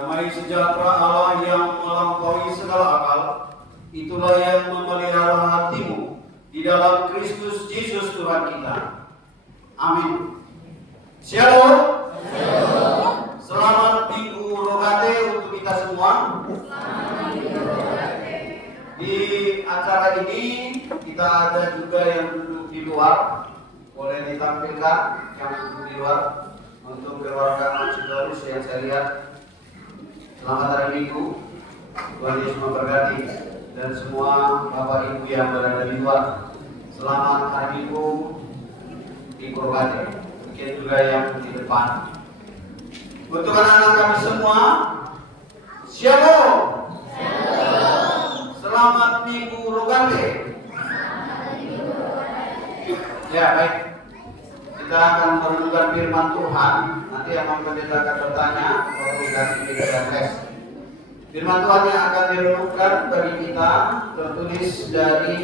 Damai sejahtera Allah yang melampaui segala akal, itulah yang memelihara hatimu di dalam Kristus Yesus Tuhan kita. Amin. Shalom. Selamat Minggu Rogate untuk kita semua. Di acara ini kita ada juga yang duduk di luar. Boleh ditampilkan yang duduk di luar untuk keluarga Macidorus yang saya lihat. Selamat hari Minggu. Tuhan Yesus memberkati dan semua Bapak Ibu yang berada di luar. Selamat hari Minggu di Rogate. Mungkin juga yang di depan. Untuk anak-anak kami semua, Shalom. Selamat Minggu Rogate. Ya, baik. Kita akan merenungkan firman Tuhan. Nanti yang pendeta akan bertanya kalau dikasih tes. Firman Tuhan yang akan direnungkan bagi kita tertulis dari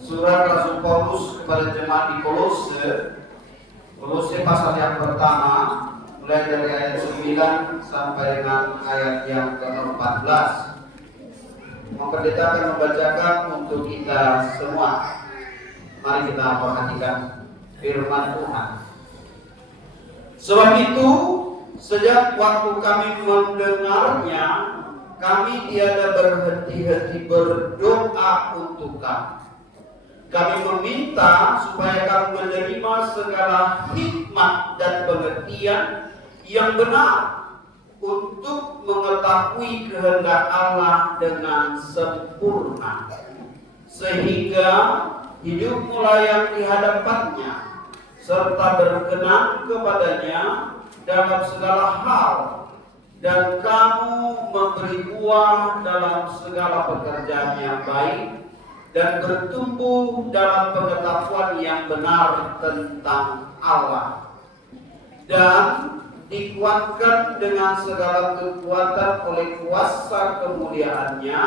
surat Rasul Paulus kepada jemaat di Kolose pasal yang pertama, mulai dari ayat 9 sampai dengan ayat yang ke-14. Pendeta akan membacakan untuk kita semua. Mari kita perhatikan firman Tuhan. Sebab itu, sejak waktu kami mendengarnya, kami tiada berhenti-henti berdoa untuk kamu. Kami meminta supaya kamu menerima segala hikmat dan pengertian yang benar untuk mengetahui kehendak Allah dengan sempurna, sehingga hidup layak di hadapannya serta berkenan kepadanya dalam segala hal, dan kamu memberi buah dalam segala pekerjaan yang baik dan bertumbuh dalam pengetahuan yang benar tentang Allah, dan dikuatkan dengan segala kekuatan oleh kuasa kemuliaannya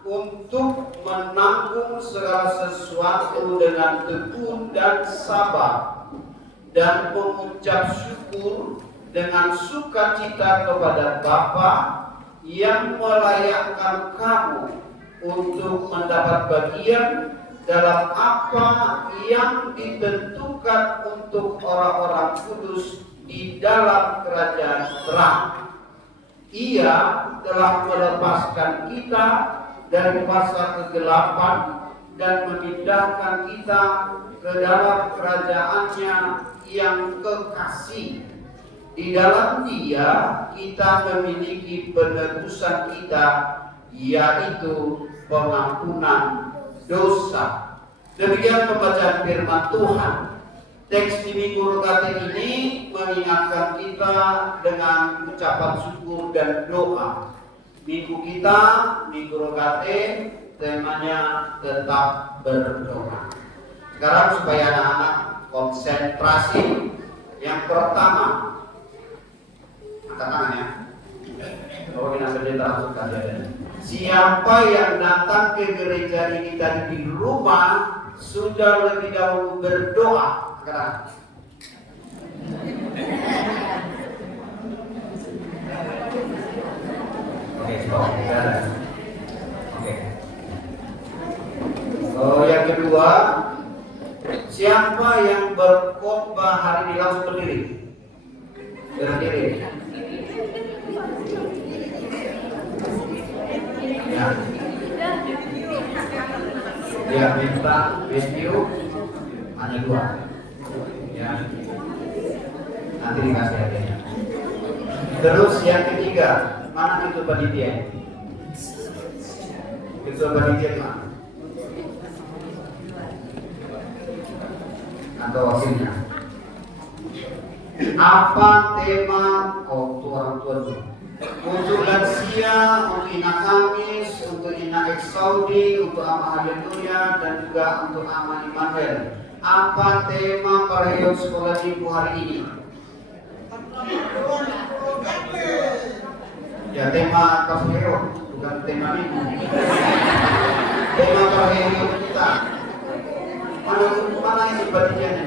untuk menanggung segala sesuatu dengan tekun dan sabar, dan mengucap syukur dengan sukacita kepada Bapa yang melayakkan kamu untuk mendapat bagian dalam apa yang ditentukan untuk orang-orang kudus di dalam kerajaan terang. Ia telah melepaskan kita dari kuasa kegelapan dan memindahkan kita ke dalam kerajaannya yang kekasih. Di dalam Dia kita memiliki penebusan kita, yaitu pengampunan dosa. Demikian pembacaan firman Tuhan. Teks di Minggu Rogate ini mengingatkan kita dengan ucapan syukur dan doa. Minggu kita, Minggu Rogate, temanya tetap berdoa. Sekarang supaya anak-anak konsentrasi. Yang pertama, angkat tangan ya. Kalau kita pendeta langsung kasih. Siapa yang datang ke gereja ini tadi di rumah sudah lebih dahulu berdoa? Sekarang. Oke, yang kedua, siapa yang berkhotbah hari ini langsung berdiri? Berdiri. Ya. Ya, minta video hanya 2. Ya. Nanti dikasih hadiahnya. Terus yang ketiga, mana itu panitia? Itu panitia mana? Atau wakilnya? Apa tema orang tua itu? Untuk lansia, untuk Ina Kamis, untuk Ina Eksaudi, untuk Ama Haleluya, dan juga untuk Ama Immanuel. Apa tema periode sekolah minggu hari ini? Ya, tema Kafiro, bukan tema minggu. Tema periode kita. Mana ini bagiannya?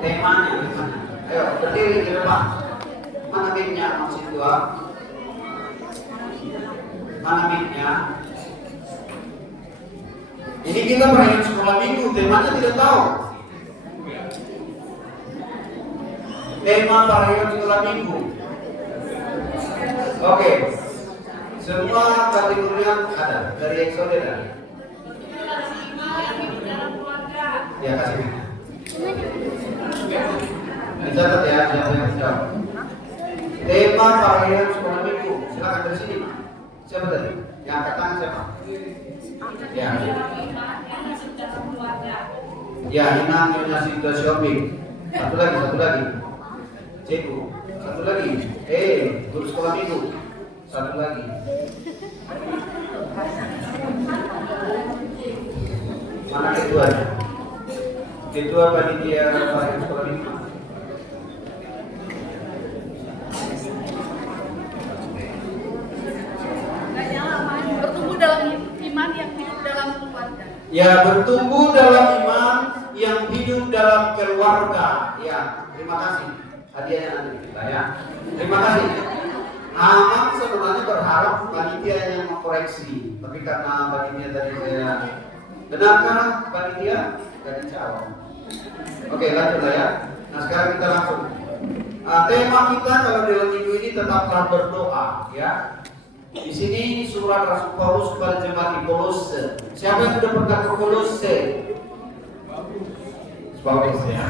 Temanya di mana? Ayo, berdiri di depan. Mana mana mic-nya maksud gua? Mana mic-nya? Ini kita perayaan sekolah minggu, temanya tidak tahu. Tema perayaan sekolah minggu. Oke. Semua kategorinya ada dari Exode ada. Ya kasih. Dicatat ya, siapa yang jawab. Tema perayaan sekolah minggu. Silakan dari sini. Siapa tadi? Yang angkat tangan siapa? Ya. Ya, Inang Nyonya Sinta Shopping. Satu lagi. Cikgu. Satu lagi. Guru sekolah minggu. Satu lagi. Mana ketuanya? Ketua panitia perayaan sekolah minggu. Bertumbuh dalam iman yang hidup dalam keluarga. Ya, bertumbuh dalam iman yang hidup dalam keluarga. Ya, terima kasih. Hadiahnya nanti kita ya. Terima kasih. Aman sebenarnya berharap panitia yang mengkoreksi, tapi karena panitia tadi saya benarkah panitia dari jawab. Oke, lanjut ya. Nah, sekarang kita langsung. Tema kita kalau dalam minggu ini tetaplah berdoa, ya. Di sini surat Rasul Paulus kepada jemaat di Kolose. Siapa yang sudah pernah ke Kolose? Paulus ya.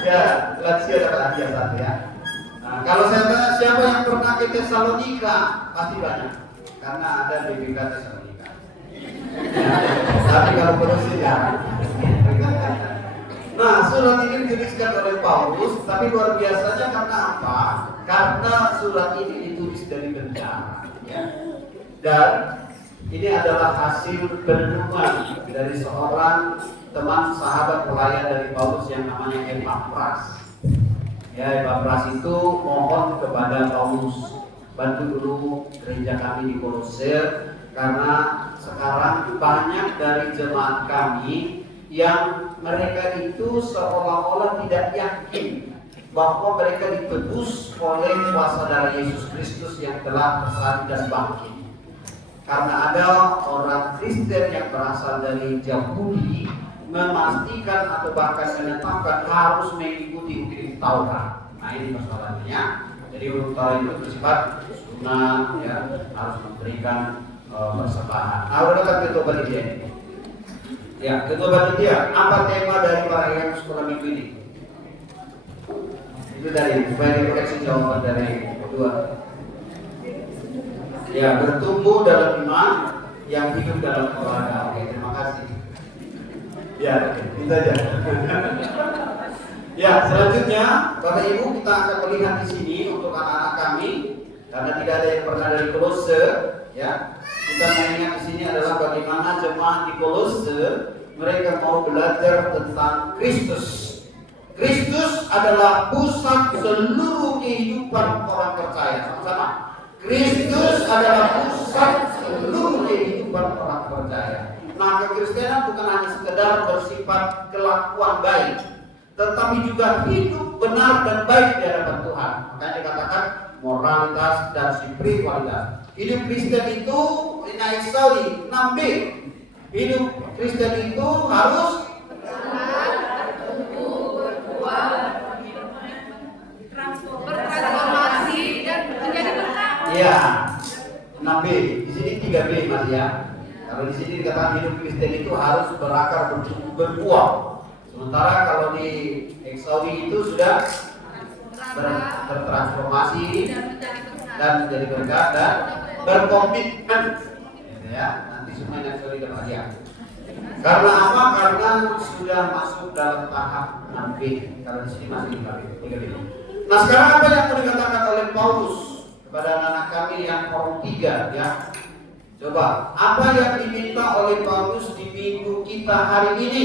Ya, lansia dapat hadiah satu ya. Nah, kalau saya tanya siapa yang pernah ke Tesalonika, pasti banyak, karena ada BPK Tesalonika. Ya, tapi kalau Kolose ya. Nah, surat ini dituliskan oleh Paulus, tapi luar biasanya karena apa? Karena surat ini ditulis dari penjara, ya. Dan ini adalah hasil perenungan dari seorang teman sahabat pelayan dari Paulus yang namanya Epafras. Ya, Epafras itu mohon kepada Paulus, bantu dulu gereja kami di Kolose karena sekarang banyak dari jemaat kami yang mereka itu seolah-olah tidak yakin bahwa mereka ditebus oleh kuasa darah Yesus Kristus yang telah tersalib dan bangkit. Karena ada orang Kristen yang berasal dari Yahudi memastikan atau bahkan menetapkan harus mengikuti hukum Taurat. Nah, ini persoalannya. Jadi hukum Taurat itu bersifat sunnah, ya, harus memberikan persembahan. Nah, udah dekat ketua panitia. Ya, ketua panitia, apa tema dari perayaan sekolah minggu ini? Itu dari supaya dikoreksi jawaban dari kedua. Ya, bertumbuh dalam iman yang hidup dalam keluarga. Oke, terima kasih. Ya, itu aja. Ya, selanjutnya Bapak Ibu kita akan melihat di sini untuk anak-anak kami karena tidak ada yang pernah dari Kolose, ya. Kita mengingat di sini adalah bagaimana jemaat di Kolose mereka mau belajar tentang Kristus. Kristus adalah pusat seluruh kehidupan orang percaya. Sama-sama. Kristus adalah pusat seluruh kehidupan orang percaya. Nah, kekristenan bukan hanya sekedar bersifat kelakuan baik, tetapi juga hidup benar dan baik di hadapan Tuhan. Makanya dikatakan moralitas dan spiritualitas. Hidup Kristen itu naik sekali 6B. Hidup Kristen itu harus bertransformasi dan menjadi berkat. ya 6B. Di sini 3B Mas ya. Kalau di sini dikatakan hidup Kristen itu harus berakar berbuah. Sementara kalau di Exodi itu sudah bertransformasi dan menjadi berkat dan berkomitmen. Ya, nanti semua yang Exodi dapat hadiah. Karena apa? Karena sudah masuk dalam tahap 6B. Kalau di sini masih 3B. Nah, sekarang apa yang mau dikatakan oleh Paulus kepada anak-anak kami yang Forum 3 ya? Coba, apa yang diminta oleh Paulus di minggu kita hari ini?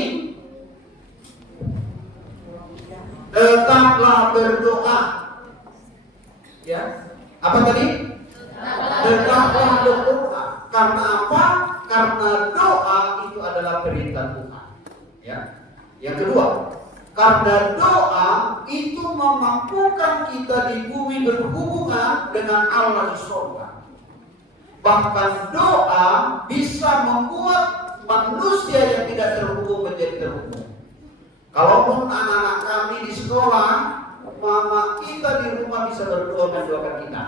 Tetaplah berdoa. Ya. Apa tadi? Tetaplah berdoa. Karena apa? Karena doa itu adalah perintah Tuhan. Ya. Yang kedua, karena doa itu memampukan kita di bumi berhubungan dengan Allah di surga. Bahkan doa bisa membuat manusia yang tidak terhubung menjadi terhubung. Kalaupun anak-anak kami di sekolah, mama kita di rumah bisa berdoa mendoakan kita.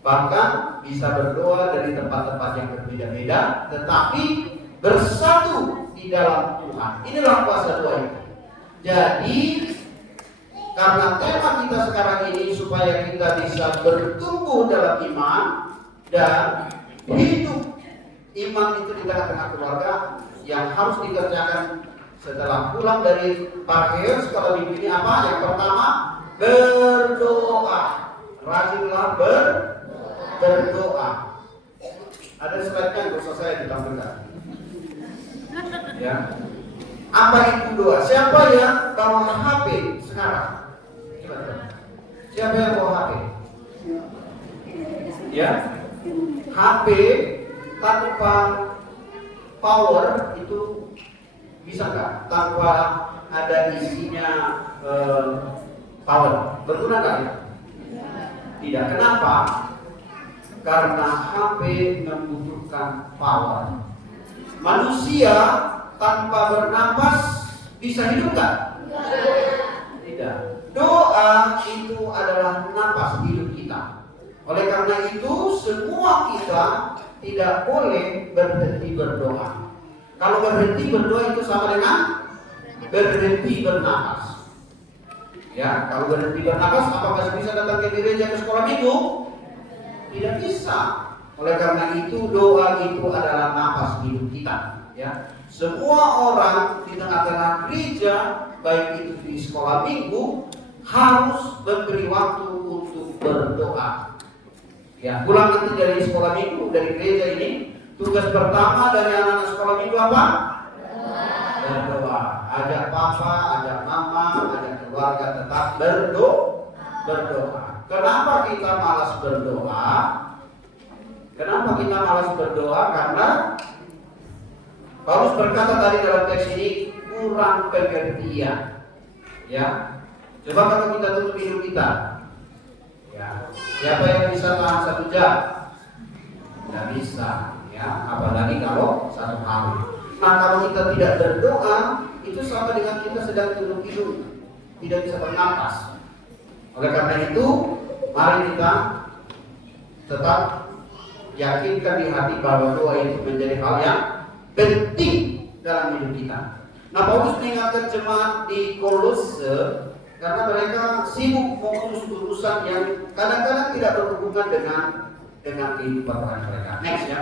Bahkan bisa berdoa dari tempat-tempat yang berbeda-beda, tetapi bersatu di dalam Tuhan. Inilah kuasa doa itu. Jadi karena tema kita sekarang ini supaya kita bisa bertumbuh dalam iman dan hidup iman itu di tengah-tengah keluarga yang harus dikerjakan setelah pulang dari parkir sekolah minggu ini apa? Yang pertama, berdoa. Rajinlah berdoa. Ada slide-nya, nggak usah saya ditampilkan. Ya. Apa itu doa? Siapa yang bawa HP sekarang? Siapa yang bawa HP? Ya. HP tanpa power itu bisa nggak? Tanpa ada isinya power, berguna nggak ya? Tidak. Kenapa? Karena HP membutuhkan power. Manusia tanpa bernapas bisa hidup nggak? Tidak. Doa itu adalah napas hidup kita. Oleh karena itu semua kita tidak boleh berhenti berdoa. Kalau berhenti berdoa itu sama dengan berhenti bernapas. Ya, kalau berhenti bernapas apakah bisa datang ke gereja ke sekolah minggu? Tidak bisa. Oleh karena itu doa itu adalah napas hidup kita. Ya, semua orang di tengah-tengah gereja, baik itu di sekolah minggu, harus memberi waktu untuk berdoa. Ya, pulang nanti dari sekolah minggu, dari gereja ini, tugas pertama dari anak-anak sekolah minggu apa? Berdoa. Ajak papa, ajak mama, ajak keluarga tetap berdoa. Kenapa kita malas berdoa? Kenapa kita malas berdoa? Karena Paulus berkata tadi dalam teks ini kurang pengertian. Ya, coba kalau kita tutup hidung kita. Ya, siapa yang bisa tahan 1 jam? Tidak bisa. Ya, apalagi kalau 1 hari. Nah, kalau kita tidak berdoa, itu sama dengan kita sedang tutup hidung, tidak bisa bernapas. Oleh karena itu, mari kita tetap yakinkan di hati bahwa doa itu menjadi hal yang penting dalam hidup kita. Nah, Paulus mengingatkan jemaat di Kolose karena mereka sibuk mengurus urusan yang kadang-kadang tidak berhubungan dengan kehidupan mereka. Next ya.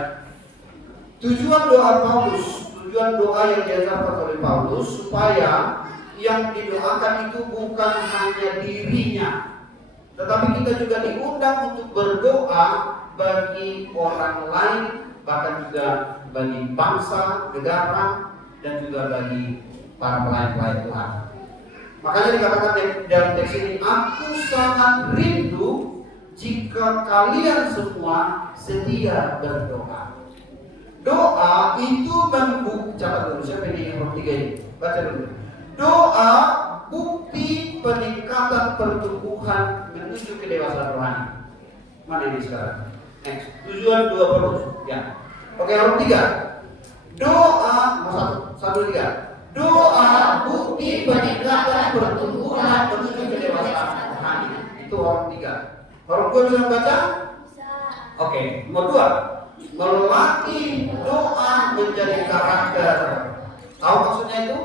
Tujuan doa Paulus, tujuan doa yang diajarkan oleh Paulus supaya yang didoakan itu bukan hanya dirinya, tetapi kita juga diundang untuk berdoa bagi orang lain, bahkan juga bagi bangsa, negara, dan juga bagi para pelayan-pelayan Tuhan. Makanya dikatakan dalam teks ini, aku sangat rindu jika kalian semua setia berdoa. Doa itu catat dulu, siapa ini yang 3 ini? Baca dulu. Doa bukti peningkatan pertumbuhan menuju kedewasaan rohani. Mana ini sekarang? Next. Tujuan doa Paulus. Ya. Oke, nomor 3. Doa, satu 3. Doa bukti peningkatan pertumbuhan menuju kedewasaan rohani. Itu orang 3. Orang 2 bisa baca? Oke, nomor 2. Melatih doa menjadi karakter. Tahu maksudnya itu?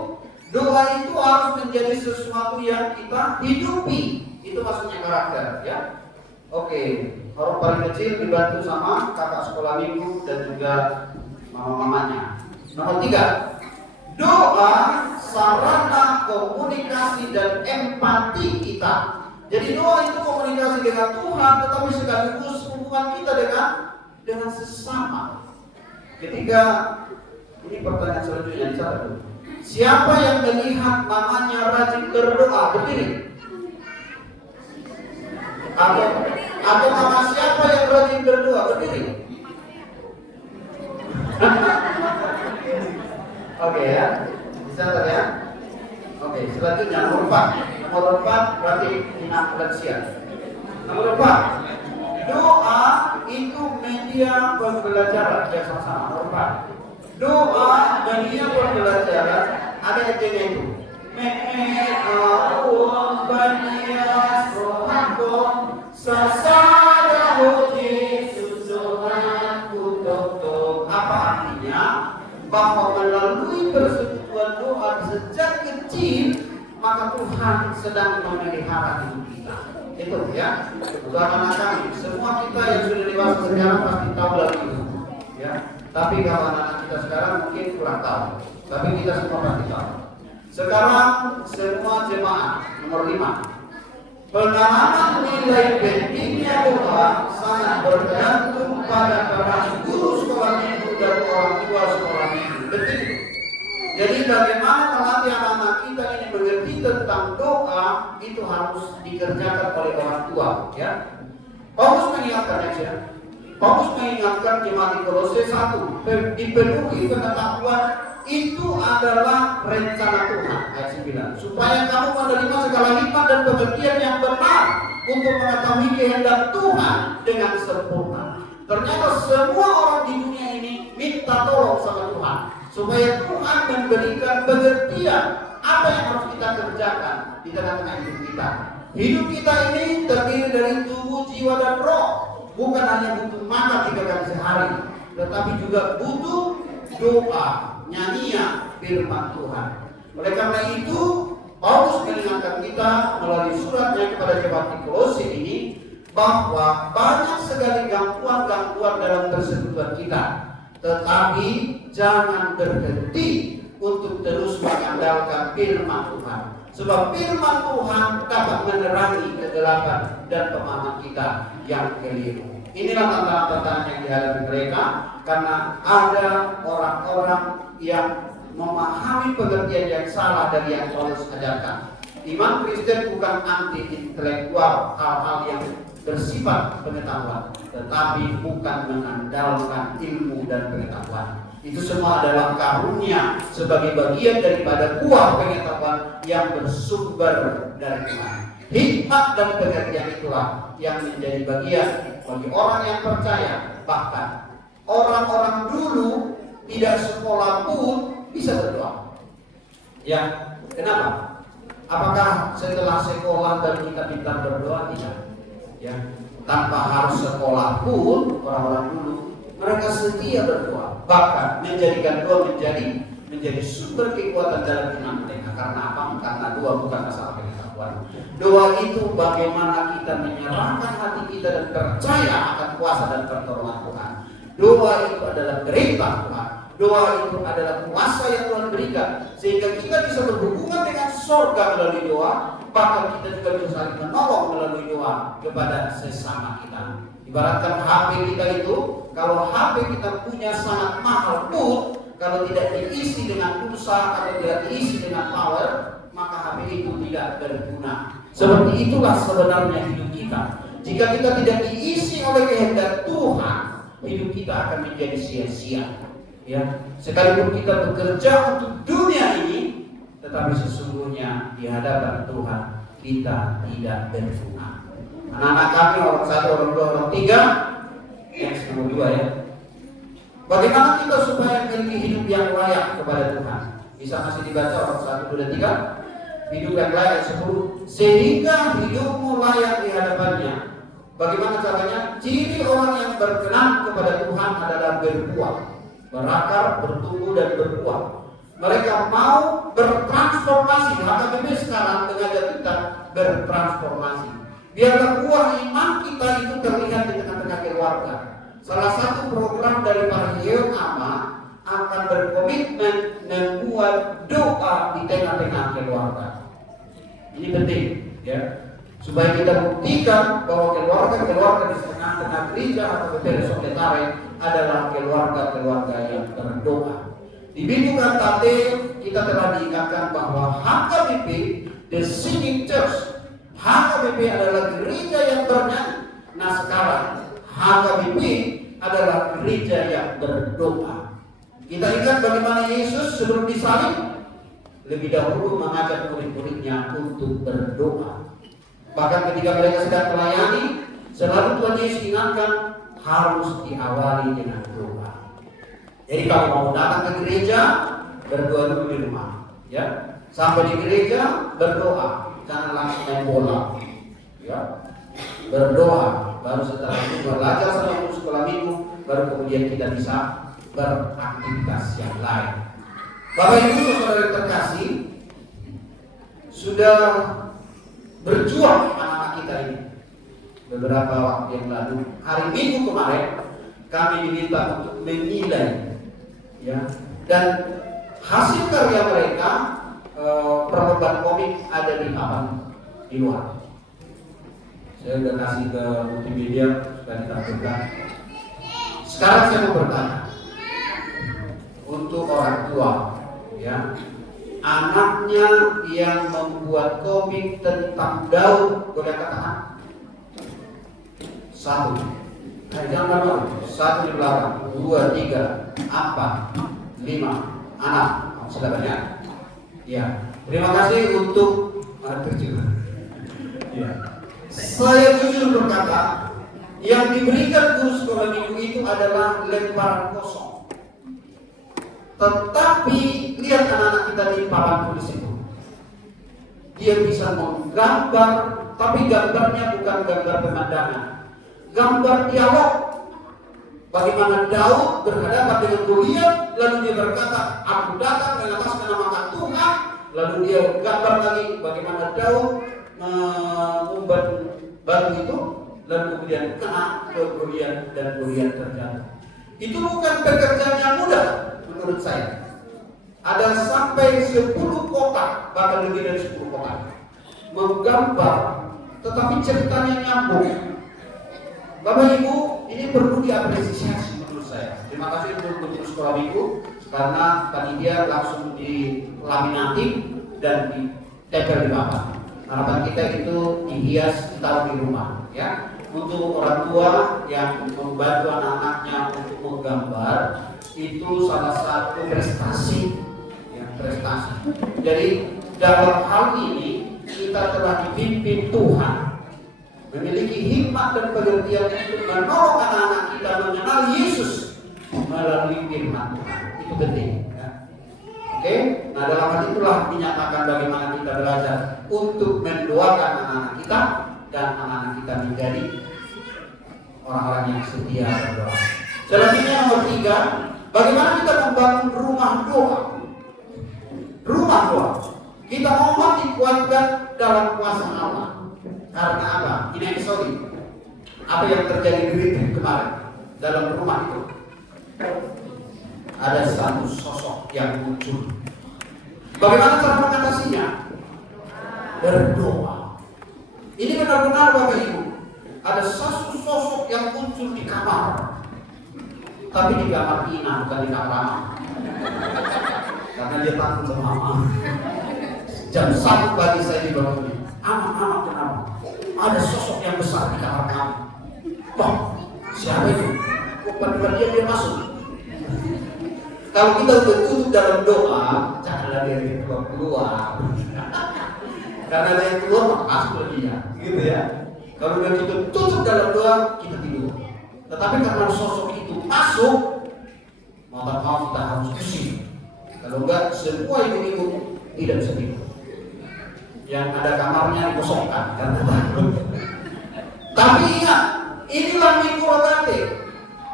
Doa itu harus menjadi sesuatu yang kita hidupi. Itu maksudnya karakter, ya. Oke, orang paling kecil dibantu sama kakak sekolah minggu dan juga mama-mamanya. Nomor 3. Doa sarana komunikasi dan empati kita. Jadi doa itu komunikasi dengan Tuhan, tetapi sekaligus hubungan kita dengan sesama. Ketika ini pertanyaan selanjutnya dicatat dulu. Siapa yang melihat mamanya rajin berdoa? Berdiri. Atau mama siapa yang rajin berdoa? Berdiri. Oke ya, dicatat ya. Oke, selanjutnya nomor 4. Nomor 4 berarti ingat lansia. Nomor 4, doa itu media pembelajaran. Ya sama-sama. Nomor 4, doa media pembelajaran. Ada artinya itu. Apa artinya? Bahwa melalui persekutuan doa sejak kecil, maka Tuhan sedang memelihara hidup kita. Itu ya. Bukan anak kami. Semua kita yang sudah dewasa sekarang pasti tahu lagi itu. Ya. Tapi kalau anak kita sekarang mungkin kurang tahu. Tapi kita semua pasti tahu. Sekarang semua jemaah nomor 5. Pengalaman nilai pentingnya doa sangat bergantung pada para guru sekolah minggu dan orang tua sekolah minggu. Betul. Jadi bagaimana melatih anak-anak kita ini mengerti tentang doa itu harus dikerjakan oleh orang tua. Ya. Paulus mengingatkan ya. Paulus mengingatkan jemaat di Kolose 1, dipenuhi pengetahuan itu adalah rencana Tuhan, ayat 9, supaya kamu menerima segala hikmat dan pengertian yang benar untuk mengetahui kehendak Tuhan dengan sempurna. Ternyata semua orang di dunia ini minta tolong sama Tuhan supaya Tuhan memberikan pengertian apa yang harus kita kerjakan di tengah-tengah hidup kita. Hidup kita ini terdiri dari tubuh, jiwa, dan roh. Bukan hanya butuh makan 3 kali sehari, tetapi juga butuh doa, nyanyian firman Tuhan. Oleh karena itu, Paulus mengingatkan kita melalui suratnya kepada jemaat di Kolose ini bahwa banyak sekali gangguan-gangguan dalam persekutuan kita, tetapi jangan berhenti untuk terus mengandalkan firman Tuhan. Sebab firman Tuhan dapat menerangi kegelapan dan pemahaman kita yang keliru. Inilah tantangan-tantangan yang dihadapi mereka karena ada orang-orang yang memahami pengertian yang salah dari yang Paulus ajarkan. Iman Kristen bukan anti intelektual, hal-hal yang bersifat pengetahuan, tetapi bukan mengandalkan ilmu dan pengetahuan. Itu semua adalah karunia sebagai bagian daripada buah pengetahuan yang bersumber dari Tuhan. Hikmat dan pengertian itulah yang menjadi bagian bagi orang yang percaya. Bahkan orang-orang dulu tidak sekolah pun bisa berdoa. Ya, kenapa? Apakah setelah sekolah baru kita pintar berdoa? Tidak. Ya, tanpa harus sekolah pun orang-orang dulu mereka setia berdoa, bahkan menjadikan doa menjadi sumber kekuatan dalam iman mereka. Karena apa? Karena doa bukan masalah pengetahuan. Doa itu bagaimana kita menyerahkan hati kita dan percaya akan kuasa dan pertolongan Tuhan. Doa itu adalah perintah Tuhan. Doa itu adalah kuasa yang Tuhan berikan sehingga kita bisa berhubungan dengan surga melalui doa. Bahkan kita juga bisa saling menolong melalui doa kepada sesama kita. Ibaratkan HP kita itu, kalau HP kita punya sangat mahal pun, kalau tidak diisi dengan pulsa atau tidak diisi dengan power, maka HP itu tidak berguna. Seperti itulah sebenarnya hidup kita. Jika kita tidak diisi oleh kehendak Tuhan, hidup kita akan menjadi sia-sia. Ya, sekalipun kita bekerja untuk dunia ini, tetapi sesungguhnya di hadapan Tuhan kita tidak berguna. Anak-anak kami orang 1, orang 2, orang 3, yang nomor 2 ya. Bagaimana kita supaya memiliki hidup yang layak kepada Tuhan? Bisa masih dibaca orang 1, 2, dan 3. Hidup yang layak 10. Sehingga hidupmu layak di hadapannya. Bagaimana caranya? Ciri orang yang berkenan kepada Tuhan adalah berbuah, berakar, bertumbuh, dan berbuah. Mereka mau bertransformasi. HKBP sekarang mengajak kita bertransformasi. Biarlah buah iman kita itu terlihat di tengah-tengah keluarga. Salah satu program dari para Yeon Ama akan berkomitmen membuat doa di tengah-tengah keluarga. Ini penting, ya, supaya kita buktikan bahwa keluarga-keluarga di tengah-tengah gereja atau BPD Soketare adalah keluarga-keluarga yang berdoa. Di Bidu Kantate kita telah diingatkan bahwa HKBP, The Singing Church, HKBP adalah gereja yang bernyanyi. Nah sekarang HKBP adalah gereja yang berdoa. Kita ingat bagaimana Yesus sebelum disalib, lebih dahulu mengajak murid-muridnya untuk berdoa. Bahkan ketika mereka sedang melayani, selalu Tuhan Yesus ingatkan harus diawali dengan doa. Jadi kalau mau datang ke gereja, berdoa dulu di rumah, ya. Sampai di gereja berdoa, jangan langsung main bola, ya. Berdoa, baru setelah itu belajar sama sekolah minggu, baru kemudian kita bisa beraktivitas yang lain. Bapak Ibu saudara yang terkasih, sudah berjuang anak-anak kita ini. Beberapa waktu yang lalu, hari Minggu kemarin, kami diminta untuk menilai, ya, dan hasil karya mereka, perlombaan komik ada di papan di luar. Saya sudah kasih ke multimedia sudah ditampilkan. Sekarang saya mau bertanya untuk orang tua, ya, anaknya yang membuat komik tentang Daud, boleh katakan? Satu, jangan malu. Satu di belakang, 2, 3, 4, 5 anak. Sudah banyak. Ya, terima kasih untuk terjun. Ya. Saya jujur berkata, yang diberikan guru sekolah minggu itu adalah lemparan kosong. Tetapi lihat anak-anak kita di papan tulis itu, dia bisa menggambar, tapi gambarnya bukan gambar pemandangan, gambar dialog. Bagaimana Daud berhadapan dengan Goliat, lalu dia berkata, aku datang mengataskan nama Tuhan. Lalu dia gambar lagi bagaimana Daud mengumbar batu itu, lalu kemudian kena ke Goliat dan Goliat terjatuh. Itu bukan pekerjaan yang mudah menurut saya. Ada sampai 10 kotak, bahkan lebih dari 10 kotak menggambar, tetapi ceritanya nyambung. Bapak Ibu, ini perlu diapresiasi menurut saya. Terima kasih untuk guru sekolah minggu karena panitia langsung dilaminati dan ditempel di papan. Harapan kita itu dihias, ditaruh di rumah, ya. Untuk orang tua yang membantu anak-anaknya untuk menggambar, itu salah satu prestasi, ya, prestasi. Jadi dalam hal ini kita telah dipimpin Tuhan, memiliki hikmat dan pengertian untuk menolong anak-anak kita mengenal Yesus melalui firman Tuhan. Itu penting, ya. Oke, nah dalam hal itulah dinyatakan bagaimana kita belajar untuk mendoakan anak-anak kita dan anak-anak kita menjadi orang-orang yang setia berdoa. Selanjutnya nomor 3, bagaimana kita membangun rumah doa. Rumah doa, kita mohon dikuatkan dalam kuasa Allah. Karena apa? Ini sorry, apa yang terjadi di retreat kemarin dalam rumah itu? Ada satu sosok yang muncul. Bagaimana cara mengatasinya? Berdoa. Ini benar-benar Bapak Ibu, ada satu sosok yang muncul di kamar, tapi di kamar Ina, bukan di kamar Mama. Karena dia takut sama Mama. Jam 1 pagi saya dibangun. Anak-anak kenapa? Ada sosok yang besar di kamar kamu. Wah, siapa itu? Kok pada dia masuk? Kalau kita udah tutup dalam doa, janganlah dia keluar. Karena dia keluar, masuk dia, gitu ya. Kalau udah kita tutup dalam doa, kita tidur. Tetapi karena sosok itu masuk, mau tak mau kita harus pusing. Kalau enggak, semua ibu-ibu tidak bisa tidur. Yang ada kamarnya dikosongkan karena takut. Tapi ingat, inilah mikrogate.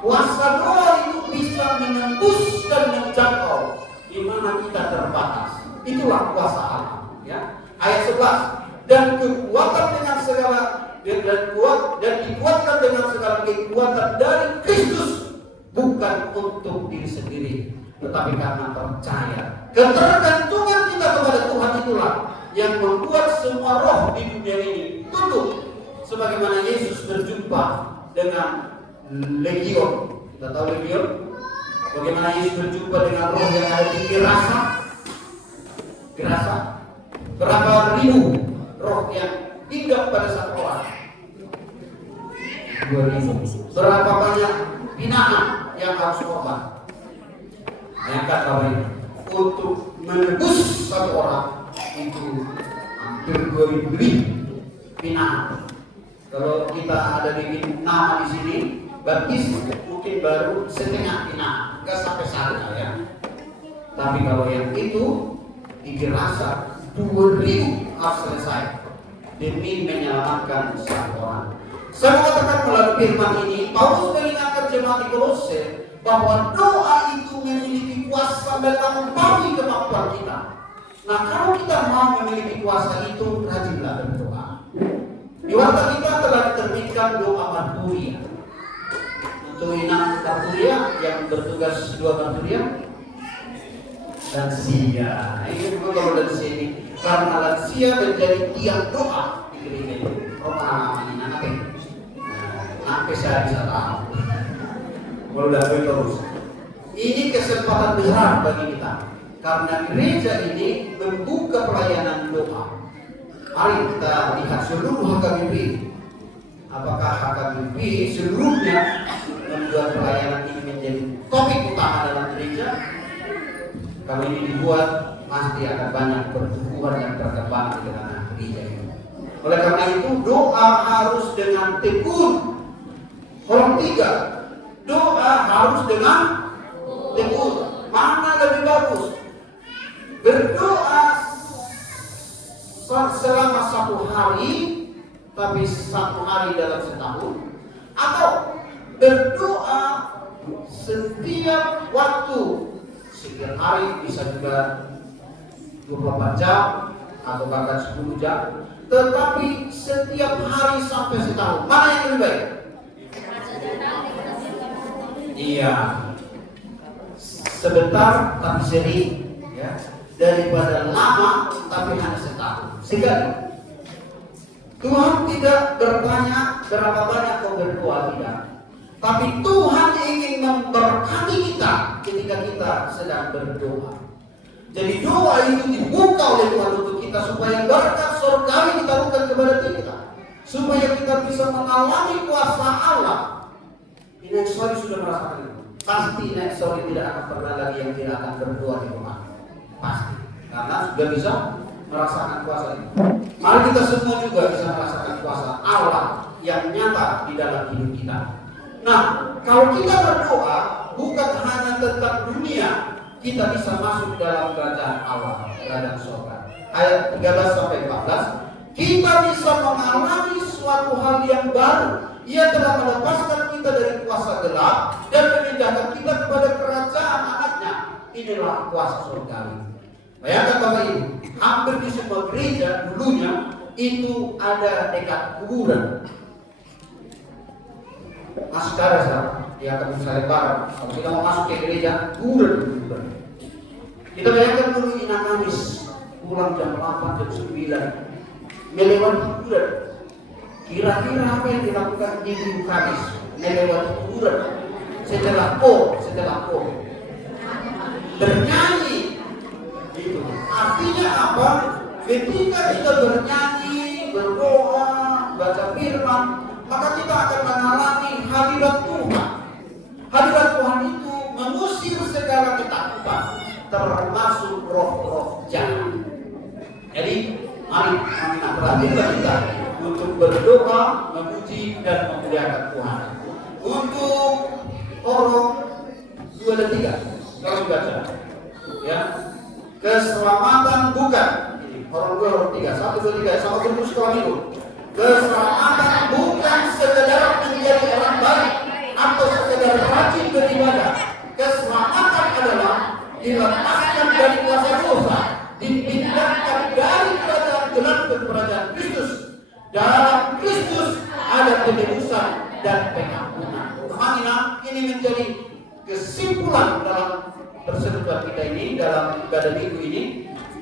Kuasa doa itu bisa menembus dan menjangkau di mana kita terbatas. Itulah kuasa Allah. Ya. Ayat 11. Dan kekuatan dengan segala dan dikuatkan dengan segala kekuatan dari Kristus, bukan untuk diri sendiri, tetapi karena percaya. Ketergantungan kita kepada Tuhan itulah yang membuat semua roh di dunia ini tunduk. Sebagaimana Yesus berjumpa dengan legion. Kita tahu legion? Bagaimana Yesus berjumpa dengan roh yang ada di Gerasa? Gerasa. Berapa ribu roh yang hinggap pada satu orang? 2.000. Berapa banyak binatang yang harus korban? Angkat Bapak Ibu untuk menebus satu orang itu hampir 2.000 lebih pinang. Kalau kita ada bikin nama di sini, baptis mungkin baru setengah pinang, nggak sampai satu ya. Tapi kalau yang itu dirasa 2.000 harus selesai demi menyelamatkan satu orang. Saya mengatakan melalui firman ini, Paulus mengingatkan jemaat di Kolose bahwa doa itu memiliki kuasa dan melampaui kemampuan kita. Nah, kalau kita mau memiliki kuasa itu, rajinlah berdoa. Di warta kita telah diterbitkan doa Marturia. Untuk inang Marturia yang bertugas 2 Marturia lansia. Ini juga kalau lansia ini, karena lansia menjadi tiang doa di gereja itu. Roma ini nanti. Sampai saya bisa tahu. Kalau udah terus. Ini kesempatan besar bagi kita, karena gereja ini membuka pelayanan doa. Mari kita lihat seluruh HKBP. Apakah HKBP seluruhnya membuat pelayanan ini menjadi topik utama dalam gereja? Kalau ini dibuat, pasti akan banyak pertumbuhan dan perkembangan di dalam gereja ini. Oleh karena itu, doa harus dengan tekun. Orang 3, doa harus dengan tekun. Mana lebih bagus? Berdoa selama 1 hari, tapi 1 hari dalam setahun, atau berdoa setiap waktu, setiap hari, bisa juga 24 jam atau bahkan 10 jam, tetapi setiap hari sampai setahun. Mana yang lebih baik? Iya, sebentar tapi sering, ya, daripada lama tapi hanya setahun sekali. Tuhan tidak bertanya berapa banyak kau berdoa, tidak, tapi Tuhan ingin memberkati kita ketika kita sedang berdoa. Jadi doa itu dibuka oleh Tuhan untuk kita supaya berkat surgawi ditaruhkan kepada kita, supaya kita bisa mengalami kuasa Allah. Next story sudah merasakan itu. Pasti next story tidak akan pernah lagi yang tidak akan berdoa di rumah. Pasti. Karena sudah bisa merasakan kuasa itu. Mari kita semua juga bisa merasakan kuasa Allah yang nyata di dalam hidup kita. Nah, kalau kita berdoa bukan hanya tentang dunia, kita bisa masuk dalam kerajaan Allah, kerajaan surga. Ayat 13 sampai 14, kita bisa mengalami suatu hal yang baru. Ia telah melepaskan kita dari kuasa gelap dan memindahkan kita kepada kerajaan anaknya. Inilah kuasa surgawi. Bayangkan Bapak Ibu, hampir di semua gereja dulunya itu ada dekat kuburan. Masih ada sekarang, di akan misalnya Barat. Kalau kita mau masuk ke gereja, kuburan. Kita bayangkan dulu Ina Kamis, pulang jam 8, jam 9, melewati kuburan. Kira-kira apa yang dilakukan Ibu Kamis melewati kuburan setelah po bernyanyi? Itu artinya apa? Ketika kita bernyanyi, berdoa, baca firman, maka kita akan mengalami hadirat Tuhan. Hadirat Tuhan itu mengusir segala ketakutan, termasuk roh-roh jahat. Jadi mari berhati-hati kita untuk berdoa, memuji dan memuliakan Tuhan. Untuk orang 2 dan 3, kalau baca, ya, keselamatan bukan. Orang 2, orang 3, 1, 2, 3, sama terus kawan itu. Keselamatan bukan sekedar menjadi orang baik atau sekedar rajin beribadah. Keselamatan adalah dilepaskan dari kuasa dosa, dipindahkan dari kerajaan gelap ke kerajaan Kristus. Dalam Kristus ada penebusan dan pengampunan. Teman-teman, ini menjadi kesimpulan dalam persekutuan kita ini, dalam ibadah minggu ini.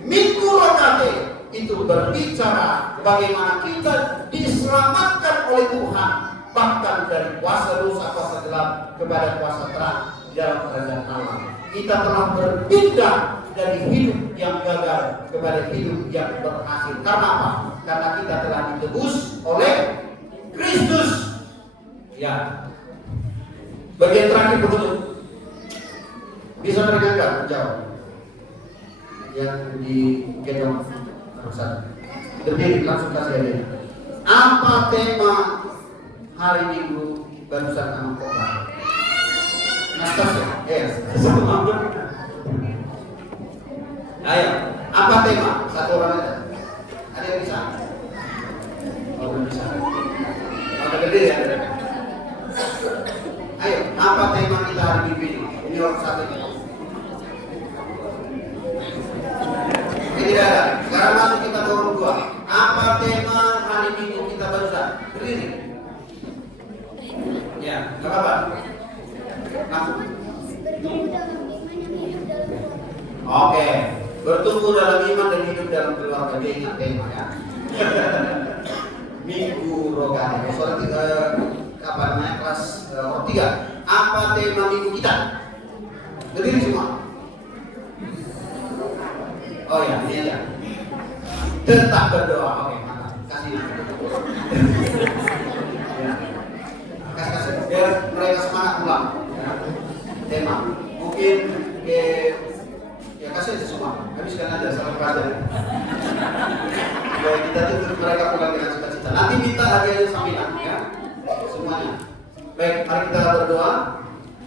Minggu Rokate itu berbicara bagaimana kita diselamatkan oleh Tuhan, bahkan dari kuasa dosa, kuasa gelap kepada kuasa terang dalam kerajaan Allah. Kita telah berpindah dari hidup yang gagal kepada hidup yang berhasil. Karena apa? Karena kita telah ditebus oleh Kristus. Ya. Bagian terakhir penutup. Bisa mereka menjawab? yang digendong barusan. Berdiri langsung kasih hadiah. Apa tema hari Minggu barusan anak kota? Nastasia, ayo, apa tema? Satu orang aja. Ada yang bisa? Oh, belum bisa. Ada berdiri ya? Ayo, apa tema kita hari Minggu ini? Ini orang satu ini. Ini tidak ada. Sekarang masuk kita ke orang dua. Apa tema hari Minggu kita barusan? Berdiri. Ya, nggak apa-apa. Langsung. Oke, bertumbuh dalam iman dan hidup dalam keluarga. Dia ingat tema ya. Minggu rohani. Besok kapan naik kelas 3. Apa tema minggu kita? Berdiri semua. Oh ya, ini aja. Tetap berdoa. Oke, mantap. Kasih nanti. Ya. Kasih biar mereka semangat pulang. Ya. Tema. Mungkin ya kasih aja semua. Habiskan aja sama pelajaran. Supaya kita tutup mereka pulang dengan sukacita. Nanti minta hadiahnya sambilan ya. Semuanya. Baik, mari kita berdoa.